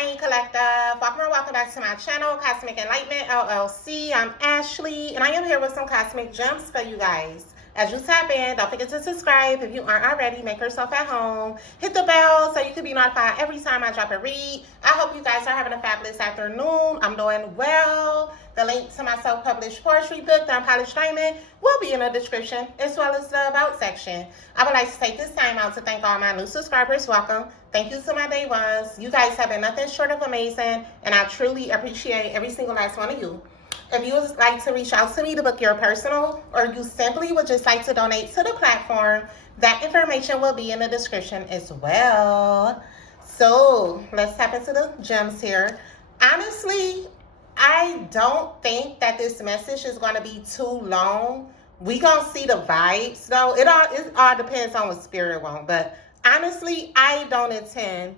Divine Collective. Welcome back to my channel, Cosmic Enlightenment LLC. I'm Ashley, and I am here with some cosmic gems for you guys. As you tap in, don't forget to subscribe. If you aren't already, make yourself at home. Hit the bell so you can be notified every time I drop a read. I hope you guys are having a fabulous afternoon. I'm doing well. The link to my self-published poetry book, The Unpolished Diamond, will be in the description, as well as the About section. I would like to take this time out to thank all my new subscribers. Welcome. Thank you to my day ones. You guys have been nothing short of amazing, and I truly appreciate every single last one of you. If you would like to reach out to me to book your personal, or you simply would just like to donate to the platform, that information will be in the description as well. So let's tap into the gems here. Honestly, I don't think that this message is going to be too long. We gonna see the vibes though. It all depends on what spirit wants. But honestly, I don't intend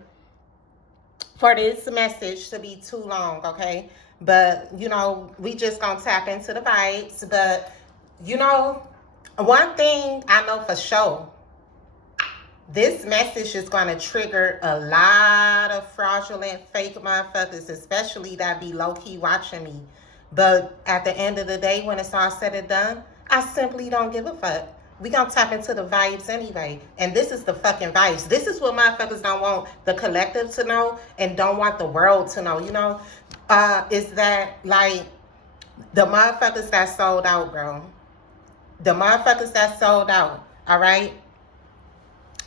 for this message to be too long, okay? But, you know, we just gonna tap into the vibes. But, you know, one thing I know for sure, this message is gonna trigger a lot of fraudulent, fake motherfuckers, especially that be low-key watching me. But at the end of the day, when it's all said and done, I simply don't give a fuck. We gonna tap into the vibes anyway. And this is the fucking vibes. This is what motherfuckers don't want the collective to know and don't want the world to know, you know? Is that, like, the motherfuckers that sold out, bro. The motherfuckers that sold out, all right?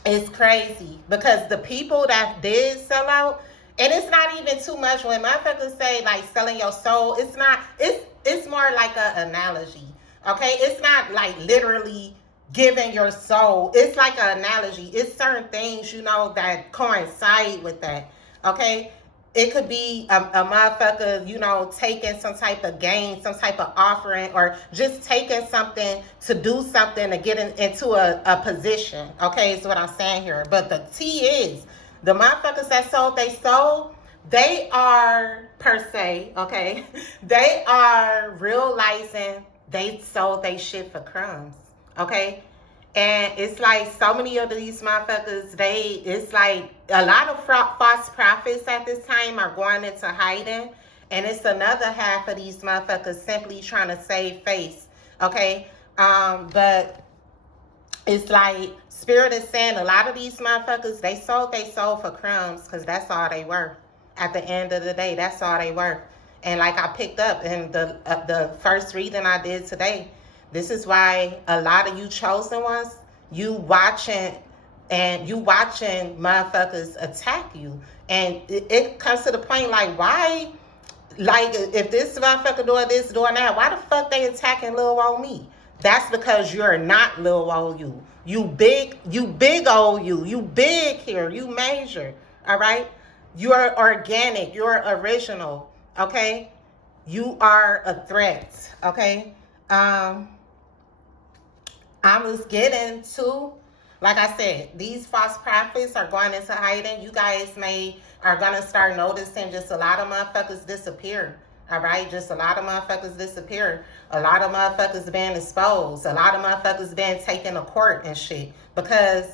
It's crazy. Because the people that did sell out, and it's not even too much when motherfuckers say, like, selling your soul. It's not, it's more like an analogy, okay? It's not, like, literally giving your soul. It's like an analogy. It's certain things, you know, that coincide with that, okay? It could be a motherfucker, you know, taking some type of gain, some type of offering, or just taking something to do something to get into a position, okay, is what I'm saying here. But the T is, the motherfuckers that sold they soul, they are, per se, okay, they are realizing they sold they shit for crumbs, okay? And it's like so many of these motherfuckers, it's like a lot of false prophets at this time are going into hiding. And it's another half of these motherfuckers simply trying to save face, okay? But it's like Spirit is saying a lot of these motherfuckers, they sold for crumbs because that's all they were. At the end of the day, that's all they were. And like I picked up in the first reading I did today, this is why a lot of you chosen ones, you watching motherfuckers attack you. And it comes to the point like, why, like, if this motherfucker doing this, doing that, why the fuck they attacking little old me? That's because you're not little old you. You big old you. You big here. You major. All right? You're organic. You're original. Okay? You are a threat. Okay? I was getting to, like I said, these false prophets are going into hiding. You guys are going to start noticing just a lot of motherfuckers disappear. All right? Just a lot of motherfuckers disappear. A lot of motherfuckers being exposed. A lot of motherfuckers being taken to court and shit. Because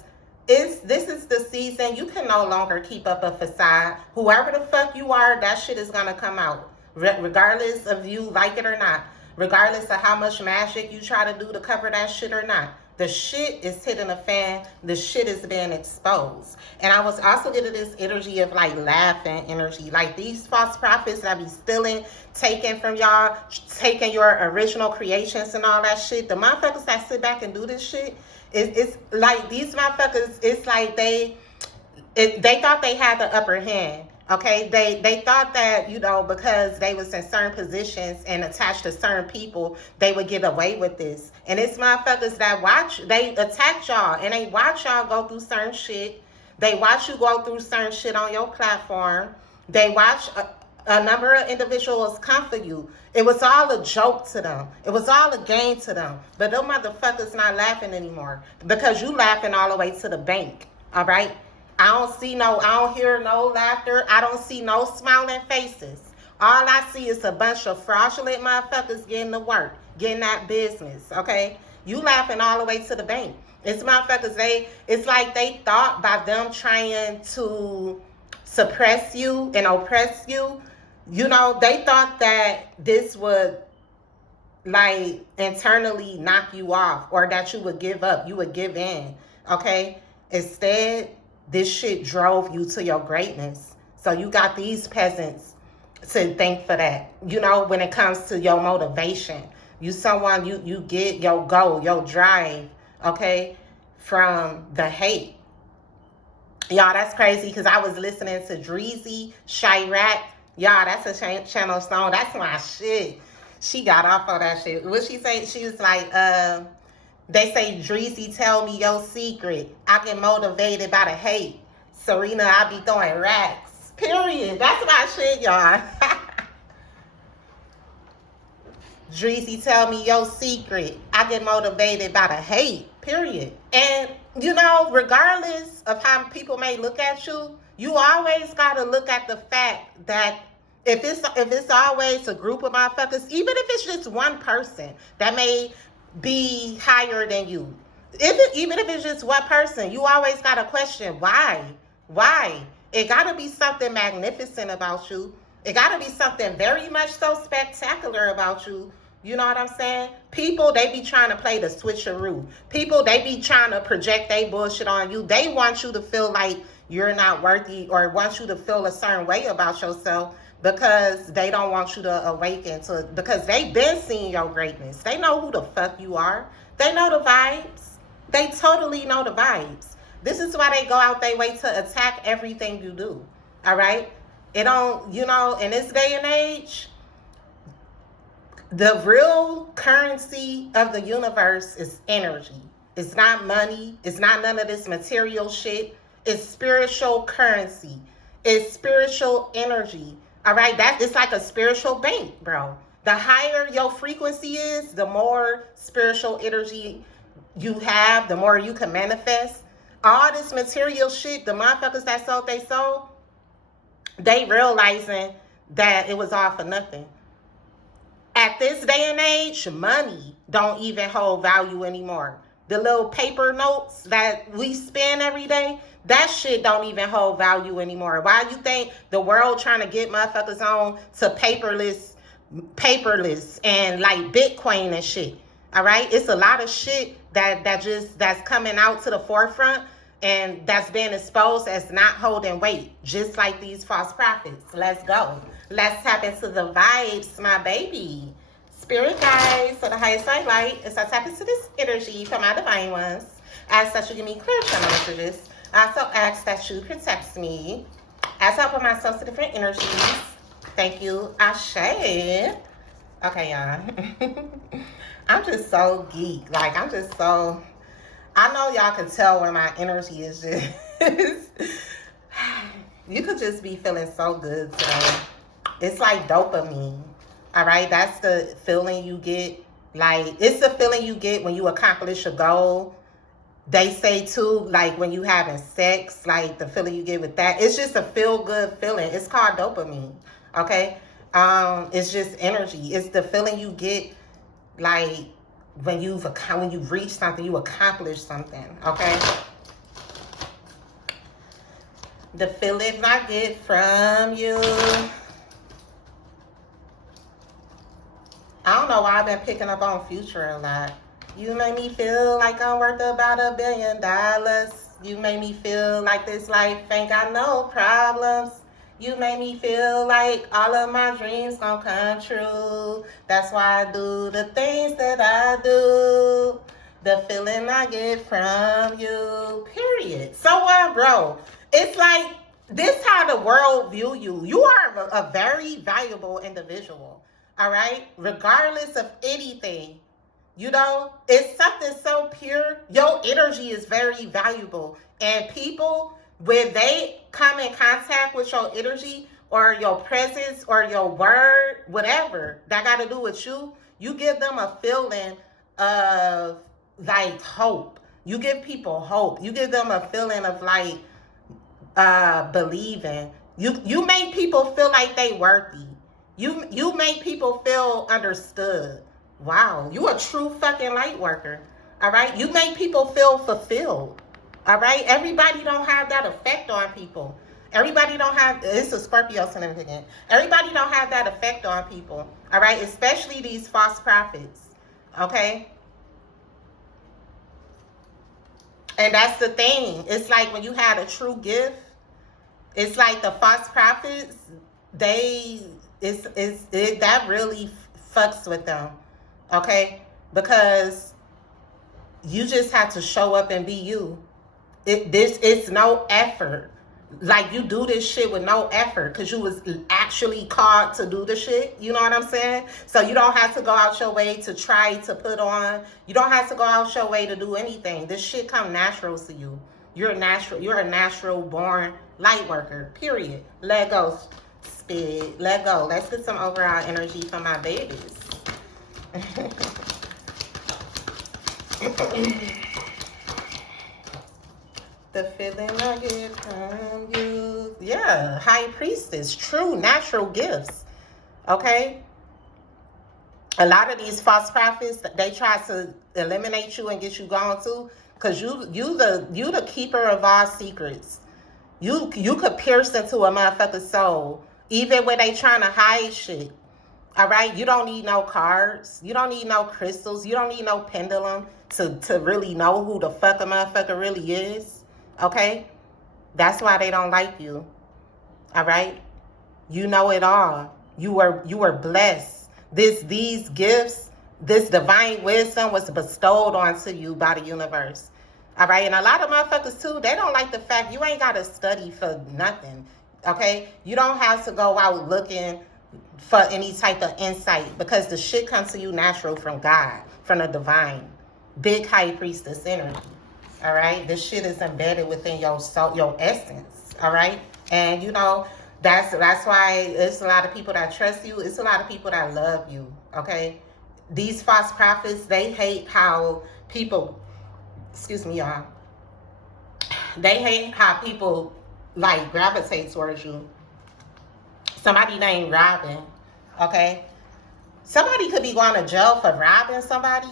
this is the season. You can no longer keep up a facade. Whoever the fuck you are, that shit is going to come out. Regardless of you like it or not. Regardless of how much magic you try to do to cover that shit or not. The shit is hitting a fan. The shit is being exposed. And I was also getting this energy of like laughing energy. Like these false prophets that be stealing, taking from y'all, taking your original creations and all that shit. The motherfuckers that sit back and do this shit, it's like these motherfuckers, it's like they thought they had the upper hand. Okay, they thought that, you know, because they was in certain positions and attached to certain people, they would get away with this. And it's motherfuckers that they attack y'all and they watch y'all go through certain shit. They watch you go through certain shit on your platform. They watch a number of individuals come for you. It was all a joke to them. It was all a game to them. But them motherfuckers not laughing anymore because you laughing all the way to the bank, all right? I don't hear no laughter. I don't see no smiling faces. All I see is a bunch of fraudulent motherfuckers getting to work, getting that business, okay? You laughing all the way to the bank. It's motherfuckers, it's like they thought by them trying to suppress you and oppress you, you know, they thought that this would like internally knock you off, or that you would give up, you would give in, okay? Instead, this shit drove you to your greatness. So you got these peasants to thank for that. You know, when it comes to your motivation, you someone, you get your goal, your drive, okay, from the hate. Y'all, that's crazy, because I was listening to Dreezy Chirac. Y'all, that's a channel song. That's my shit. She got off on that shit. What she say? She was like, they say, Dreezy, tell me your secret. I get motivated by the hate. Serena, I be throwing racks. Period. That's my shit, y'all. Dreezy, tell me your secret. I get motivated by the hate. Period. And, you know, regardless of how people may look at you, you always got to look at the fact that if it's always a group of motherfuckers, even if it's just one person that may be higher than you, even if it's just one person, you always got to question why. It got to be something magnificent about you. It got to be something very much so spectacular about you. You know what I'm saying? People, they be trying to play the switcheroo. People, they be trying to project their bullshit on you. They want you to feel like you're not worthy, or want you to feel a certain way about yourself, because they don't want you to awaken to, because they been seeing your greatness. They know who the fuck you are. They know the vibes. They totally know the vibes. This is why they go out their way to attack everything you do. All right? It don't, you know, in this day and age, the real currency of the universe is energy. It's not money. It's not none of this material shit. It's spiritual currency. It's spiritual energy. All right? It's like a spiritual bank, bro. The higher your frequency is, the more spiritual energy you have, the more you can manifest. All this material shit, the motherfuckers that sold they soul, they realizing that it was all for nothing. At this day and age, money don't even hold value anymore. The little paper notes that we spend every day, that shit don't even hold value anymore. Why you think the world trying to get motherfuckers on to paperless and like Bitcoin and shit? All right, it's a lot of shit that's coming out to the forefront, and that's being exposed as not holding weight, just like these false prophets. Let's go. Let's tap into the vibes, my baby. Spirit guides, for the highest light, as I tap into this energy from my divine ones, ask that you give me clear channel messages. I also ask that you protect me as I put myself to different energies. Thank you, Ashe. Okay, y'all. I'm just so geek. Like, I'm just so... I know y'all can tell when my energy is just... You could just be feeling so good today. It's like dopamine. All right? That's the feeling you get. Like, it's the feeling you get when you accomplish a goal. They say, too, like, when you having sex, like, the feeling you get with that. It's just a feel-good feeling. It's called dopamine. Okay? It's just energy. It's the feeling you get, like, when you reach something, you accomplish something. Okay? The feeling I get from you. I don't know why I've been picking up on Future a lot. You make me feel like I'm worth about $1 billion. You make me feel like this life ain't got no problems. You make me feel like all of my dreams gonna come true. That's why I do the things that I do. The feeling I get from you. Period. So bro, it's like, this how the world view you. You are a very valuable individual. All right? Regardless of anything. You know, it's something so pure. Your energy is very valuable. And people, when they come in contact with your energy or your presence or your word, whatever that got to do with you, you give them a feeling of like hope. You give people hope. You give them a feeling of like believing. You make people feel like they worthy. You make people feel understood. Wow, you a true fucking light worker. All right, you make people feel fulfilled. All right, everybody don't have that effect on people. Everybody don't have, it's a Scorpio significant. Everybody don't have that effect on people, all right? Especially these false prophets, okay? And that's the thing. It's like when you had a true gift, it's like the false prophets, that really fucks with them, okay? Because you just have to show up and be you. It's no effort. Like, you do this shit with no effort because you was actually called to do the shit. You know what I'm saying? So you don't have to go out your way to try to put on. You don't have to go out your way to do anything. This shit come natural to you. You're a natural born light worker, period. Let go, spirit. Let go. Let's get some overall energy for my babies. The feeling I get from you. Yeah, high priestess, true natural gifts. Okay? A lot of these false prophets, they try to eliminate you and get you gone too, because you the keeper of all secrets. You could pierce into a motherfucker's soul, even when they trying to hide shit. All right? You don't need no cards. You don't need no crystals. You don't need no pendulum to really know who the fuck a motherfucker really is. Okay? That's why they don't like you. All right? You know it all. You were blessed. These gifts, this divine wisdom was bestowed onto you by the universe. All right? And a lot of motherfuckers too, they don't like the fact you ain't got to study for nothing. Okay? You don't have to go out looking for any type of insight, because the shit comes to you natural from God, from the divine. Big high priestess energy. All right, this shit is embedded within your soul, your essence. All right, and you know that's why it's a lot of people that trust you. It's a lot of people that love you. Okay, these false prophets, they hate how people. Excuse me, y'all. They hate how people like gravitate towards you. Somebody named Robin. Okay, somebody could be going to jail for robbing somebody.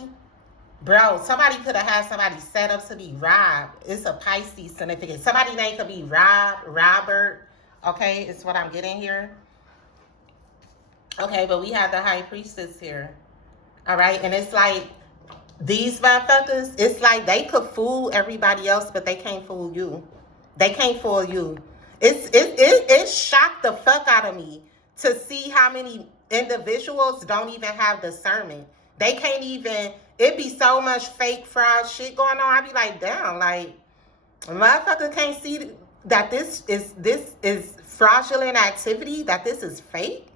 Bro, somebody could have had somebody set up to be robbed. It's a Pisces significant. Somebody's name could be Robert. Okay, it's what I'm getting here. Okay, but we have the high priestess here. All right, and it's like these motherfuckers, it's like they could fool everybody else, but they can't fool you. They can't fool you. It shocked the fuck out of me to see how many individuals don't even have discernment. They can't even, it be so much fake fraud shit going on. I be like, damn, like, a motherfucker can't see that this is fraudulent activity, that this is fake,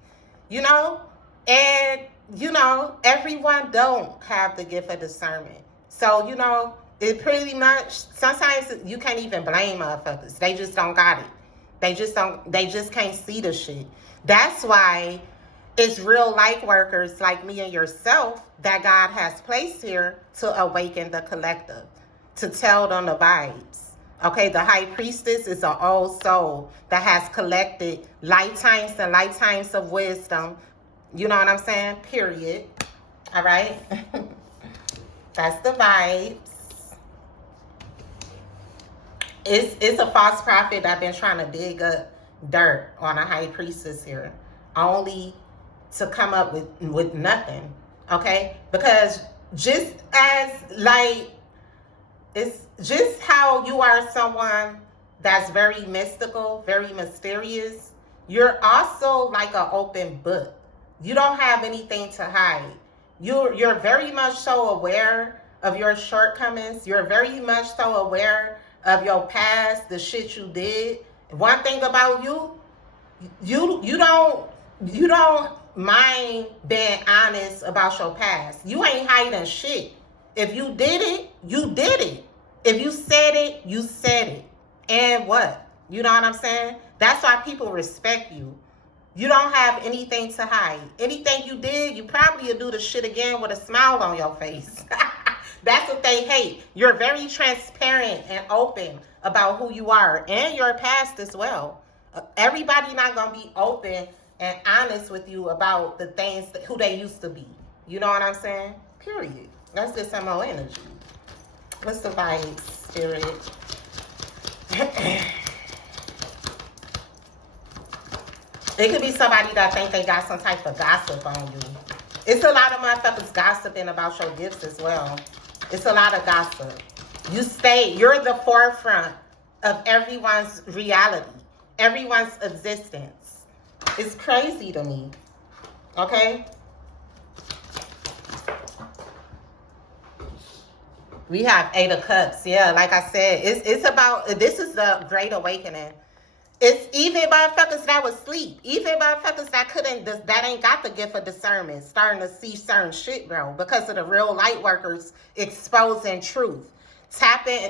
you know? And, you know, everyone don't have the gift of discernment. So, you know, it pretty much, sometimes you can't even blame motherfuckers. They just don't got it. They just can't see the shit. That's why it's real light workers like me and yourself that God has placed here to awaken the collective, to tell them the vibes. Okay, the high priestess is an old soul that has collected lifetimes and lifetimes of wisdom. You know what I'm saying? Period. All right? That's the vibes. It's a false prophet that been trying to dig up dirt on a high priestess here, only to come up with nothing. Okay, because just as like, it's just how you are someone that's very mystical, very mysterious, you're also like an open book. You don't have anything to hide. You're very much so aware of your shortcomings. You're very much so aware of your past, the shit you did. One thing about you don't mind being honest about your past. You ain't hiding shit. If you did it, you did it. If you said it, you said it. And what? You know what I'm saying? That's why people respect you. You don't have anything to hide. Anything you did, you probably will do the shit again with a smile on your face. That's what they hate. You're very transparent and open about who you are and your past as well. Everybody not going to be open and honest with you about the things, who they used to be. You know what I'm saying? Period. Let's get some more energy. What's the vibe, spirit? It could be somebody that think they got some type of gossip on you. It's a lot of motherfuckers gossiping about your gifts as well. It's a lot of gossip. You're the forefront of everyone's reality, everyone's existence. It's crazy to me. Okay? We have 8 of Cups. Yeah, like I said, it's about, this is the Great Awakening. It's even motherfuckers that was asleep. Even motherfuckers that ain't got the gift of discernment starting to see certain shit, bro, because of the real light workers exposing truth.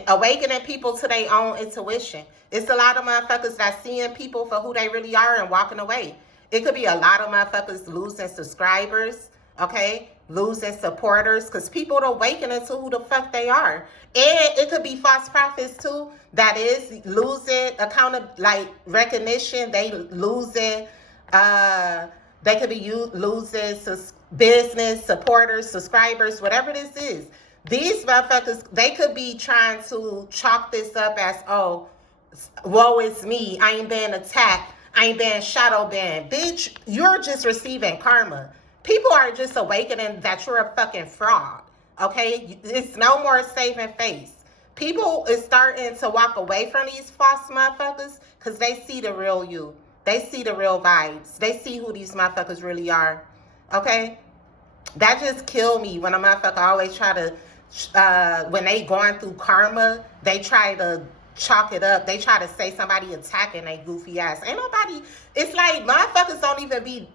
Awakening people to their own intuition. It's a lot of motherfuckers that seeing people for who they really are and walking away. It could be a lot of motherfuckers losing subscribers, okay? Losing supporters, because people are awakening to who the fuck they are. And it could be false prophets too, that is losing recognition. They losing, they could be losing business, supporters, subscribers, whatever this is. These motherfuckers, they could be trying to chalk this up as, oh, woe is me, I ain't being attacked, I ain't being shadow banned. Bitch, you're just receiving karma. People are just awakening that you're a fucking fraud, okay? It's no more saving face. People is starting to walk away from these false motherfuckers because they see the real you. They see the real vibes. They see who these motherfuckers really are, okay? That just killed me when a motherfucker always try to, when they going through karma, they try to chalk it up. They try to say somebody attacking they goofy ass. Ain't nobody, it's like motherfuckers don't even be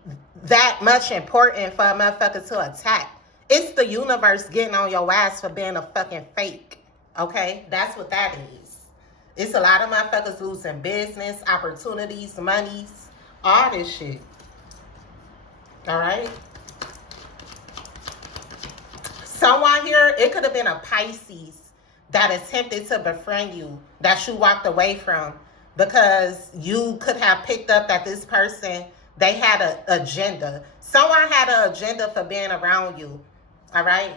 that much important for a motherfucker to attack. It's the universe getting on your ass for being a fucking fake. Okay? That's what that is. It's a lot of motherfuckers losing business, opportunities, monies, all this shit. Alright? Someone here, it could have been a Pisces that attempted to befriend you, that you walked away from because you could have picked up that this person, they had an agenda. Someone had an agenda for being around you, all right?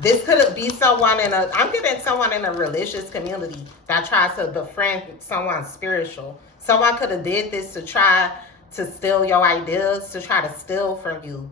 This could be someone I'm getting someone in a religious community that tries to befriend someone spiritual. Someone could have did this to try to steal your ideas, to try to steal from you,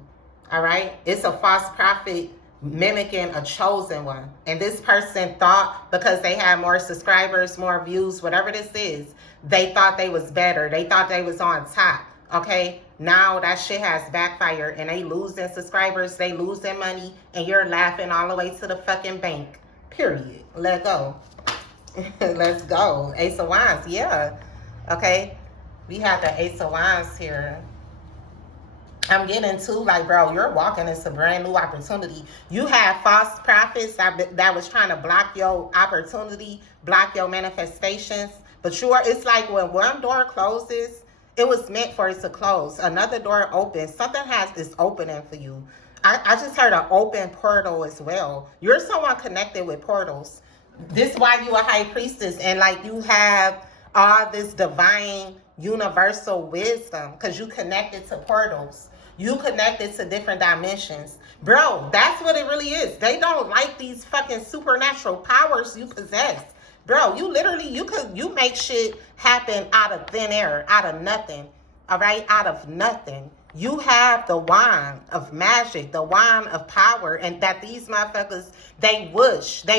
all right? It's a false prophet mimicking a chosen one. And this person thought because they had more subscribers, more views, whatever this is, they thought they was better. They thought they was on top. Okay? Now that shit has backfired and they losing subscribers, they losing money, and you're laughing all the way to the fucking bank. Period. Let go. Let's go. Ace of Wands, yeah. Okay? We have the Ace of Wands here. I'm getting to, like, bro, you're walking into a brand new opportunity. You have false prophets that was trying to block your opportunity, block your manifestations. But it's like when one door closes, it was meant for it to close. Another door opens. Something is opening for you. I just heard an open portal as well. You're someone connected with portals. This is why you a high priestess, and like you have all this divine universal wisdom because you connected to portals. You connected to different dimensions. Bro, that's what it really is. They don't like these fucking supernatural powers you possess. Bro, you literally, you make shit happen out of thin air, out of nothing. All right? Out of nothing. You have the wand of magic, the wand of power, and that these motherfuckers, they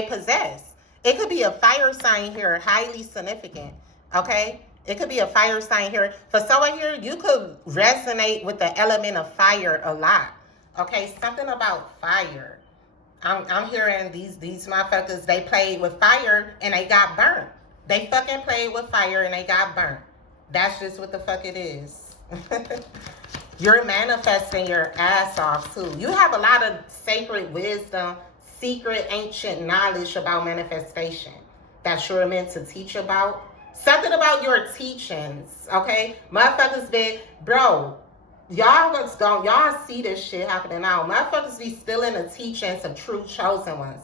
possess. It could be a fire sign here, highly significant. Okay? It could be a fire sign here. For someone here, you could resonate with the element of fire a lot. Okay, something about fire. I'm hearing these motherfuckers, they played with fire and they got burnt. They fucking played with fire and they got burnt. That's just what the fuck it is. You're manifesting your ass off too. You have a lot of sacred wisdom, secret ancient knowledge about manifestation that you're meant to teach about. Something about your teachings, okay? Motherfuckers been, bro, y'all see this shit happening now. Motherfuckers be still in the teachings of true chosen ones.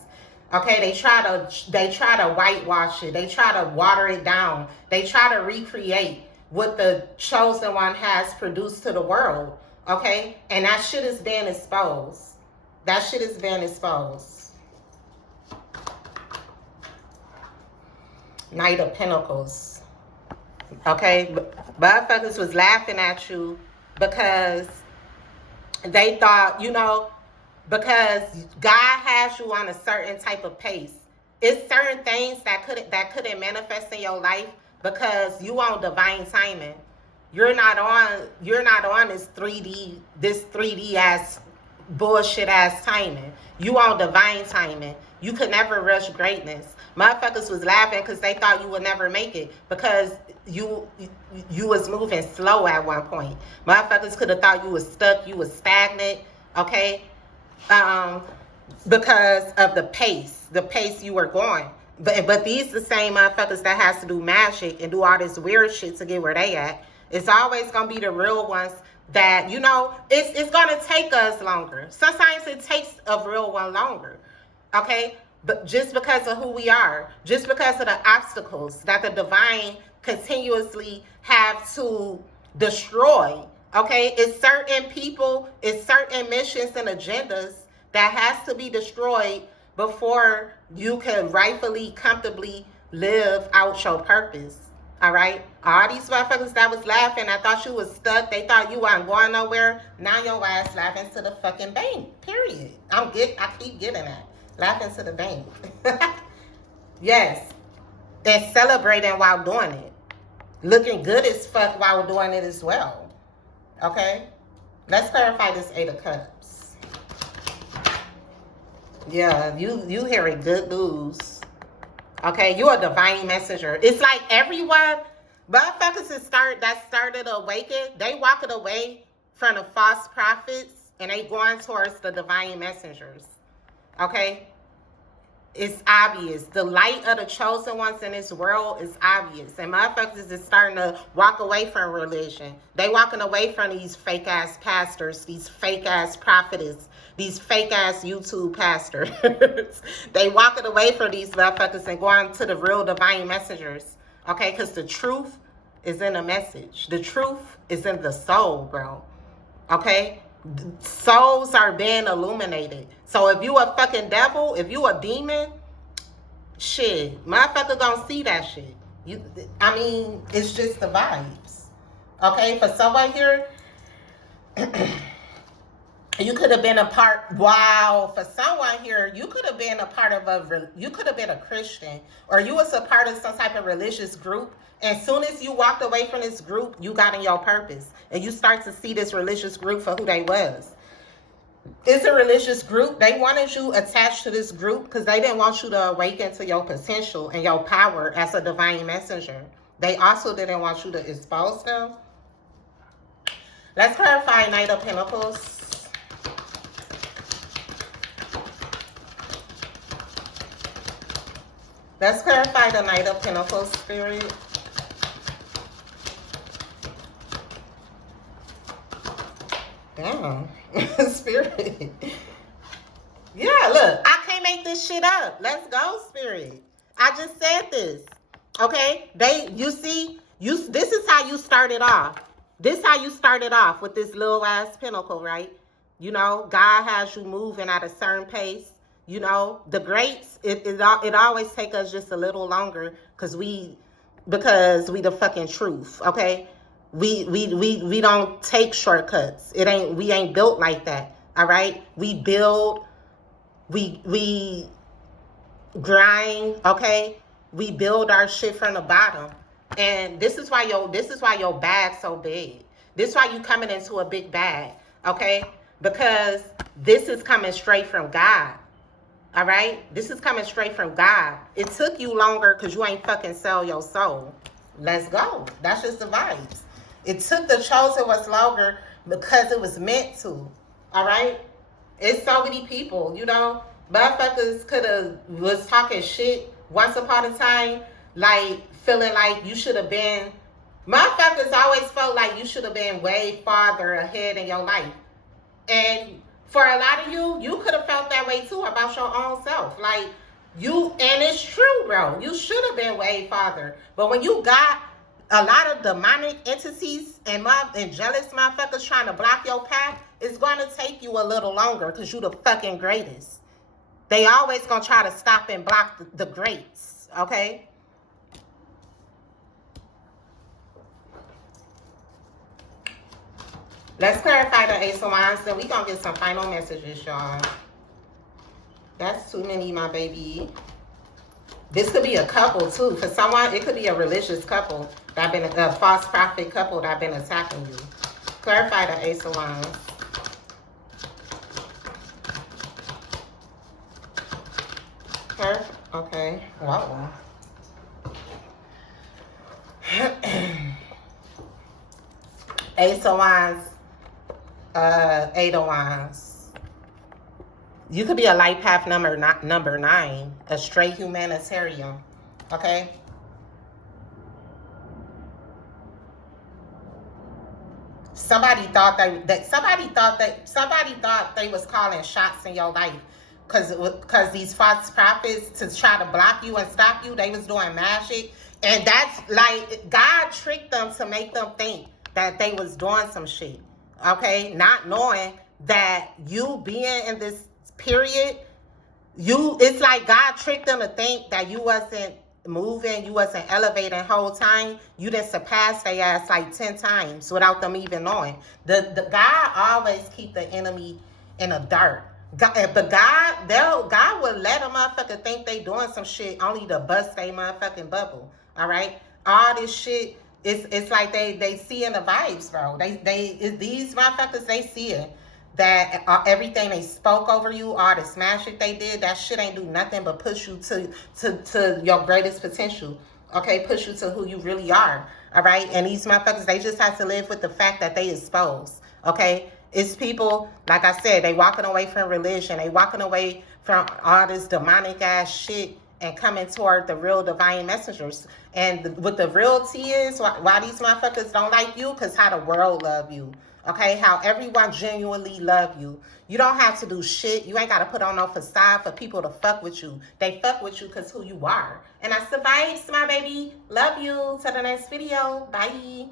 Okay, they try to whitewash it. They try to water it down. They try to recreate what the chosen one has produced to the world. Okay? And that shit is being exposed. That shit is being exposed. Knight of Pentacles. Okay? Motherfuckers was laughing at you because they thought, you know, because God has you on a certain type of pace. It's certain things that couldn't manifest in your life because you on divine timing. You're not on this 3D ass bullshit ass timing. You on divine timing. You could never rush greatness. Motherfuckers was laughing because they thought you would never make it because you was moving slow at one point. Motherfuckers could have thought you was stuck, you was stagnant, okay? Um, because of the pace you were going. But these the same motherfuckers that has to do magic and do all this weird shit to get where they at. It's always gonna be the real ones that, you know, it's gonna take us longer. Sometimes it takes a real one longer. Okay? But just because of who we are, just because of the obstacles that the divine continuously have to destroy. Okay? It's certain people, it's certain missions and agendas that has to be destroyed before you can rightfully, comfortably live out your purpose. All right? All these motherfuckers that was laughing, I thought you was stuck. They thought you weren't going nowhere. Now your ass laughing to the fucking bank. Period. I keep getting that. Laughing to the bank. Yes. And celebrating while doing it. Looking good as fuck while doing it as well. Okay? Let's clarify this 8 of Cups. Yeah, you hearing good news. Okay, you a divine messenger. It's like everyone, motherfuckers that started awaken, they walking away from the false prophets and they going towards the divine messengers. Okay? It's obvious. The light of the chosen ones in this world is obvious. And motherfuckers is starting to walk away from religion. They walking away from these fake ass pastors, these fake ass prophetess, these fake ass YouTube pastors. They walking away from these motherfuckers and going to the real divine messengers. Okay? Because the truth is in the message. The truth is in the soul, bro. Okay? Souls are being illuminated. So if you a fucking devil, if you a demon, shit, motherfucker gonna see that shit. It's just the vibes. Okay, for someone here, you could have been a part. Wow, for someone here, you could have been a part of you could have been a Christian, or you was a part of some type of religious group. As soon as you walked away from this group, you got in your purpose. And you start to see this religious group for who they was. It's a religious group. They wanted you attached to this group because they didn't want you to awaken to your potential and your power as a divine messenger. They also didn't want you to expose them. Let's clarify Knight of Pentacles. Let's clarify the Knight of Pentacles, Spirit. Damn. Spirit. Yeah, look. I can't make this shit up. Let's go, Spirit. I just said this. Okay? This is how you started off. This is how you started off with this little ass pentacle, right? You know, God has you moving at a certain pace. You know, the greats, it always take us just a little longer because we the fucking truth, okay? We don't take shortcuts. We ain't built like that. All right? We build, we grind, okay? We build our shit from the bottom. And this is why your bag's so big. This is why you coming into a big bag, okay? Because this is coming straight from God. All right? This is coming straight from God. It took you longer because you ain't fucking sell your soul. Let's go. That's just the vibes. It took the chosen ones longer because it was meant to. All right? It's so many people, you know. Motherfuckers was talking shit once upon a time, like feeling like you should have been. Motherfuckers always felt like you should have been way farther ahead in your life. And for a lot of you could have felt that way too about your own self. Like and it's true, bro. You should have been way farther. But when you got a lot of demonic entities and jealous motherfuckers trying to block your path, it's going to take you a little longer because you the fucking greatest. They always going to try to stop and block the greats, okay? Let's clarify the Ace of Wands, then we gonna get some final messages, y'all. That's too many, my baby. This could be a couple, too. For someone, it could be a religious couple that been a false prophet couple that been attacking you. Clarify the Ace of Wands. Okay. Wow. Ace of Wands. Eight of Wands. You could be a light path number 9, a straight humanitarian. Okay. Somebody thought they was calling shots in your life because these false prophets, to try to block you and stop you, they was doing magic. And that's like, God tricked them to make them think that they was doing some shit. Okay, not knowing that you being in this period, it's like God tricked them to think that you wasn't moving, you wasn't elevating whole time. You didn't surpass their ass like 10 times without them even knowing. The God always keep the enemy in the dark. But God will let a motherfucker think they doing some shit only to bust their motherfucking bubble. All right, all this shit. It's like they see in the vibes, bro. These motherfuckers, they see it. That everything they spoke over you, all this magic they did, that shit ain't do nothing but push you to your greatest potential. Okay, push you to who you really are. All right, and these motherfuckers, they just have to live with the fact that they exposed. Okay, it's people, like I said, they walking away from religion, they walking away from all this demonic ass shit and coming toward the real divine messengers. And what the reality is, why these motherfuckers don't like you, because how the world love you. Okay, how everyone genuinely love you. You don't have to do shit. You ain't got to put on no facade for people to fuck with you. They fuck with you because who you are. And that's the vibes, my baby. Love you. Till the next video. Bye.